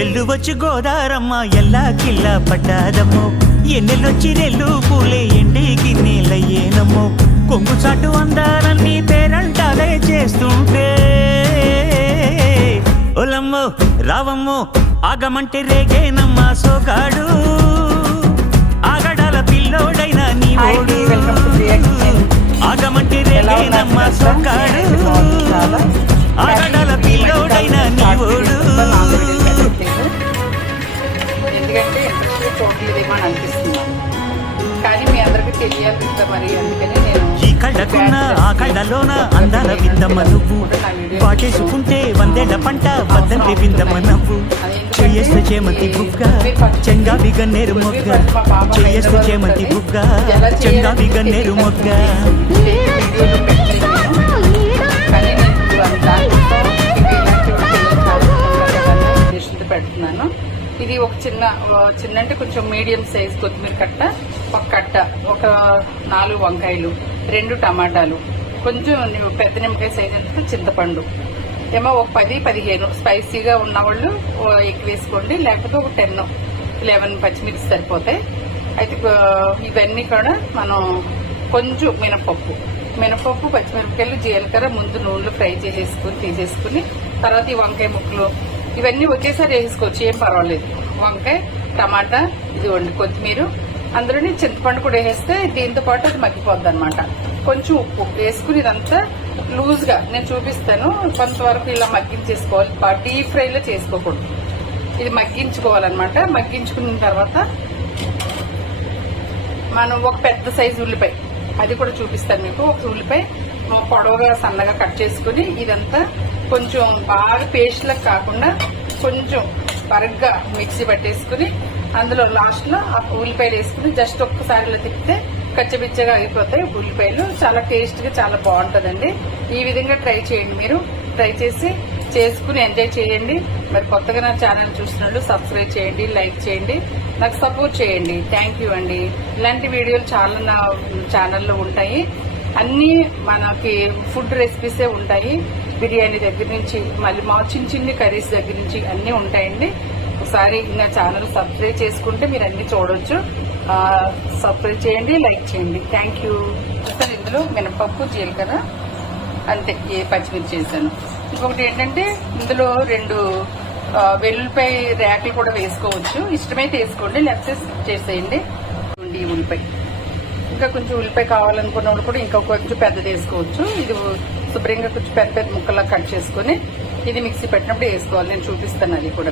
ఎల్లు వచ్చి గోదారమ్మ ఎల్లా కిల్లా పడ్డాదమ్మో ఎన్నెల్లొచ్చి రెల్లు పూలే ఎండి గిన్నెలయ్యేనమ్మో కొంగు చాటు అందాలన్నీ పేరంటాలే చేస్తుంటే ఒలమ్మో రావమ్మో ఆగమంటే రేగేనమ్మా సోగాడు ఆగడాల పిల్లోడైనా నీ ఓడు ఆగమంటే రేగేనమ్మా సోగాడు ఆగడాల పిల్లోడైనా నీ ఓడు. ఎందుకంటే ఇంట్రెస్ట్ చూడలేదేమో అని అనిపిస్తున్నాను, కానీ మీ అందరికి తెలియాలి మరి, అందుకని నేను ఈ కళ్ళకున్న ఆ కళ్ళలోన అందాల విందమ్మ నువ్వు పాటేసుకుంటే వందేళ్ల పంట వద్దంటే విందమ్మ నవ్వు చెయ్యేస్తే చేమంతి బుగ్గ చెంగావి గన్నేరు మొగ్గ చెయ్యేస్తే చేమంతి బుగ్గ చెంగావి గన్నేరు మొగ్గ. పెడుతున్నాను. ఇది ఒక చిన్న అంటే కొంచెం మీడియం సైజ్ కొత్తిమీర కట్ట, ఒక కట్ట, ఒక 4 వంకాయలు, 2 టమాటాలు, కొంచెం పెద్ద నిమ్మకాయ సైజ్ అంటే చింతపండు ఏమో ఒక 10-15 స్పైసీగా ఉన్నవాళ్ళు ఎక్కువ వేసుకోండి, లేకపోతే ఒక 10-11 పచ్చిమిర్చి సరిపోతాయి. అయితే ఇవన్నీ కూడా మనం కొంచెం మినపప్పు, పచ్చిమిరపకాయలు, జీలకర్ర ముందు నూనెలో ఫ్రై చేసేసుకుని తీసేసుకుని తర్వాత ఈ వంకాయ ముక్కలు ఇవన్నీ ఒకేసారి వేసుకోవచ్చు, ఏం పర్వాలేదు. వంకాయ, టమాటా, ఇదిగోండి కొత్తిమీర, అందులోనే చింతపండు కూడా వేస్తే దీంతో పాటు అది మగ్గిపోద్ది అనమాట. కొంచెం ఉప్పు వేసుకుని ఇదంతా లూజ్ గా నేను చూపిస్తాను, కొంతవరకు ఇలా మగ్గించేసుకోవాలి, డీప్ ఫ్రైలో చేసుకోకూడదు, ఇది మగ్గించుకోవాలన్నమాట. మగ్గించుకున్న తర్వాత మనం ఒక పెద్ద సైజు ఉల్లిపాయ, అది కూడా చూపిస్తాను మీకు. ఒక ఉల్లిపాయ పొడవుగా సన్నగా కట్ చేసుకుని ఇదంతా కొంచెం బాగా పేస్ట్ లకు కాకుండా కొంచెం బరగ్గా మిక్సీ పట్టేసుకుని అందులో లాస్ట్ లో ఆ ఉల్లిపాయలు వేసుకుని జస్ట్ ఒక్కసారి ఇలా తిప్పితే కచ్చబిచ్చగా అయిపోతాయి ఉల్లిపాయలు. చాలా టేస్ట్ గా చాలా బాగుంటుందండి. ఈ విధంగా ట్రై చేయండి, మీరు ట్రై చేసి చేసుకుని ఎంజాయ్ చేయండి. మరి కొత్తగా నా ఛానల్ చూసినట్లు సబ్స్క్రైబ్ చేయండి, లైక్ చేయండి, నాకు సపోర్ట్ చేయండి. థ్యాంక్ యూ అండి. ఇలాంటి వీడియోలు చాలా నా ఛానల్లో ఉంటాయి, అన్ని మనకి ఫుడ్ రెసిపీసే ఉంటాయి. బిర్యానీ దగ్గర నుంచి మళ్ళీ మా చిన్న కర్రీస్ దగ్గర నుంచి అన్నీ ఉంటాయండి. ఒకసారి నా ఛానల్ సబ్స్క్రైబ్ చేసుకుంటే మీరు అన్ని చూడొచ్చు. సబ్స్క్రైబ్ చేయండి, లైక్ చేయండి. Thank you. అసలు ఇందులో మినపప్పు, జీలకర్ర, అంతే, ఏ పచ్చిమిర్చి చేశాను. ఇంకొకటి ఏంటంటే ఇందులో 2 వెల్లుల్లిపాయ రేకులు కూడా వేసుకోవచ్చు, ఇష్టమైతే వేసుకోండి, లేకపోతే చేసేయండి. ఈ ఉల్లిపాయ ఇంకా కొంచెం ఉల్లిపాయ కావాలనుకున్నప్పుడు కూడా ఇంకా కొంచెం పెద్దది వేసుకోవచ్చు. ఇది శుభ్రంగా కొంచెం పెద్ద ముక్కలా కట్ చేసుకుని ఇది మిక్సీ పెట్టినప్పుడు వేసుకోవాలి, నేను చూపిస్తాను అది కూడా.